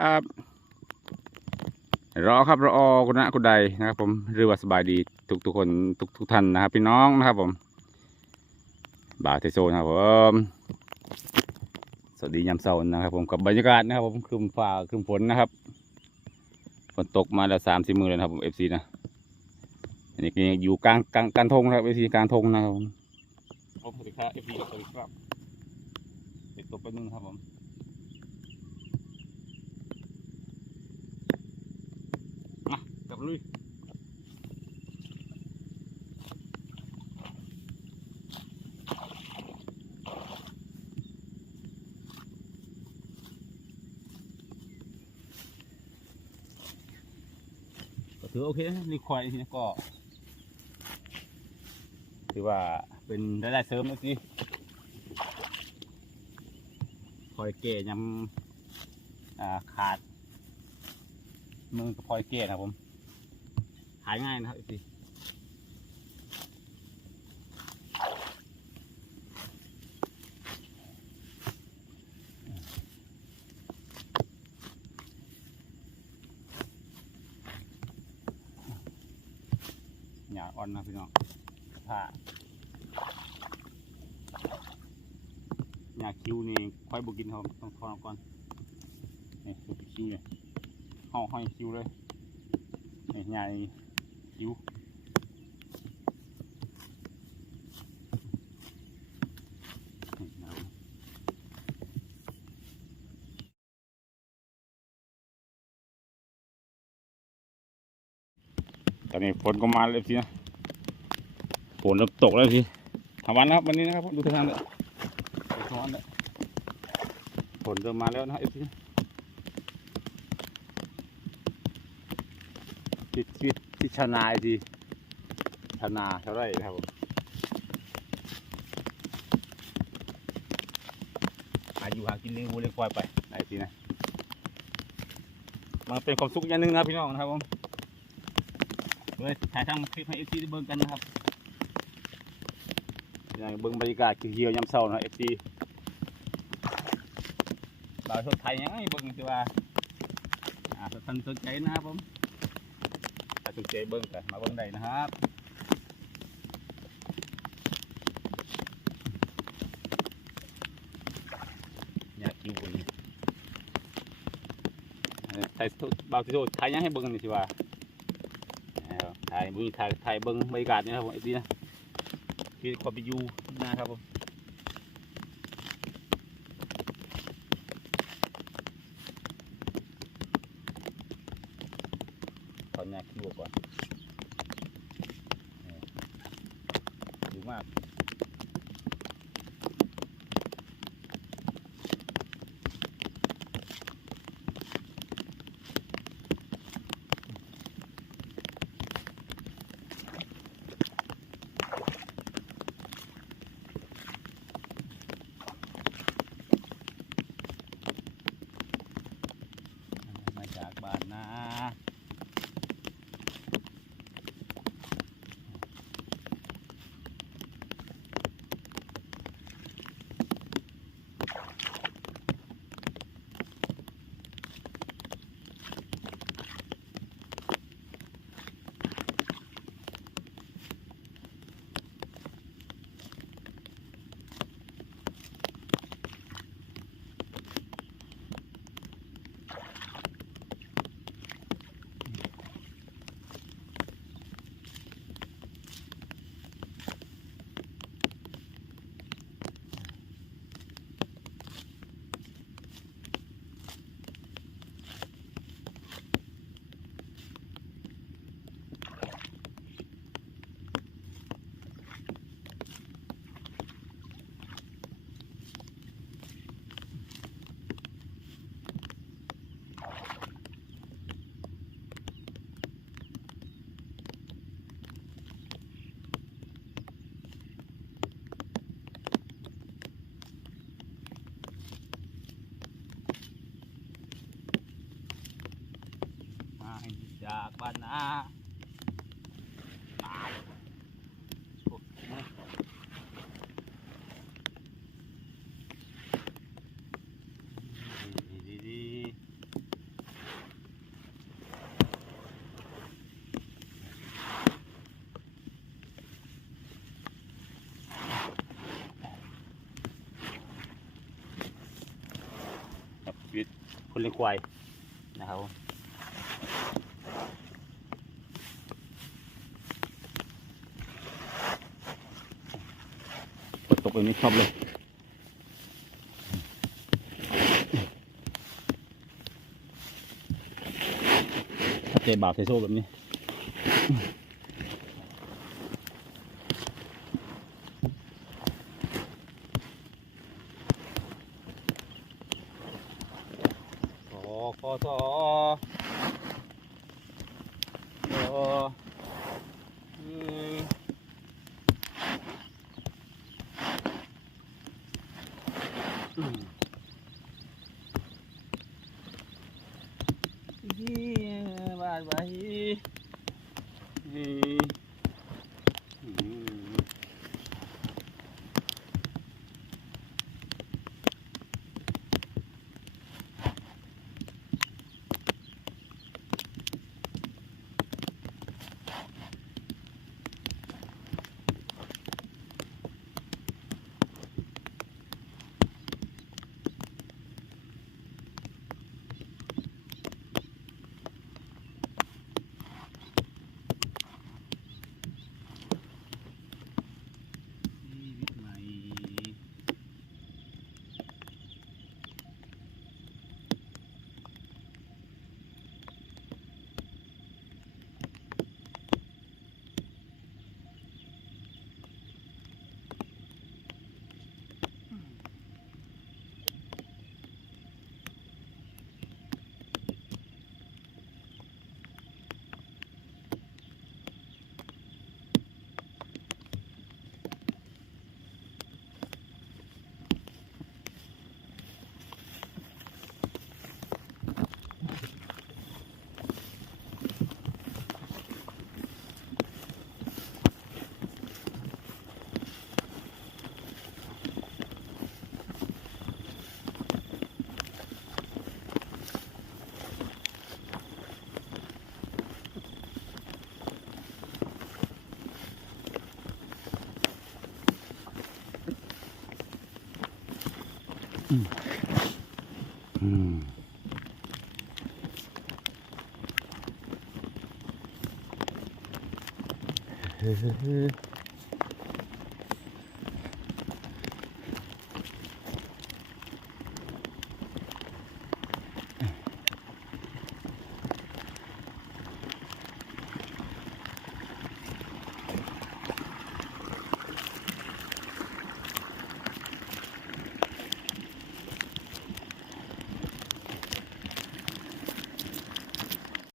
ครับรอครับรอคุณนะคุณใดนะครับ ผมหรือว่าสบายดีทุกทุกๆคนทุกทุกท่านนะครับ พี่น้องนะครับผมบ่าวเทโซนะครับผมสวัสดียามเช้านะครับ ผมกับบรรยากาศนะครับ ผมครึมฟ้าครึมฝนนะครับฝนตกมาแล้วสามสี่มือเลยนะครับผมเอฟซีนะอันนี้อยู่กลางกลางกลางทงนะครับเอฟซีกลางทงนะครับผมสวัสดีครับเอฟซีสวัสดีครับติดตกไปนึงครับผม กลั บลุยก็ถือโอเคนะรีควายนี่ก็ถือว่าเป็นรายได้เสริมนะสิคอยเกยำอ่าขาดมือกับพลอยเกตนะครับผมายง่ายนะครับพี่หยาอ่อนนะพี่น้องผ้าหยาคิวนี่ค่อยบุกินเขาต้องทอนเอาก่อนนี่คิวเนี่ยห้อห้อยคิวเลยนี่หยา คิวนี่ตอนนี้ฝนก็มาเลยพี่นะฝนเริ่มตกแล้วพี่ทำวันนะครับวันนี้นะครับดูทางเลยทางวันเลยฝนเริ่มมาแล้วนะเอฟซีที่ที่ ที่ชนาไอทีชนาเท่าไรครับผมหาอยู่หากินเลี้ยงวัวเลี้ยงควายไปไหนทีนะมันเป็นความสุขอย่างหนึ่งนะพี่น้องนะครับผมเลยถ่ายทำคลิปให้เอฟซีได้เบิ่งกันนะครับอย่างเบิ่งบรรยากาศเขียวๆยามเช้านะเอฟซีบ่าวชดไทยยังไงเบิ่งสิว่าอ่าถ้าท่านสนใจนะครับผม ถ้าสนใจเบิ่งกันมาเบิ่งได้นะครับอยากกินคนนี้ถ่ายบาวที่โดถ่ายยังให้เบิ้งนี่สิว่าเอาถ่ายบุญถ่ายถ่ายเบิ้งบรรยากาศนี่ครับผมไอ้ดีนะที่ขอไปอยู่นะครับผม ดูก่อนดูมาก จากบ้านนาตายชีวิตคนเลี้ยงควายนะครับ ผมฝนตกแบบนี้ชอบเลยถ้าเจอบาปใส่โซ่แบบนี้ขอขอสอขออืมอืมเฮีย บ เฮ้ย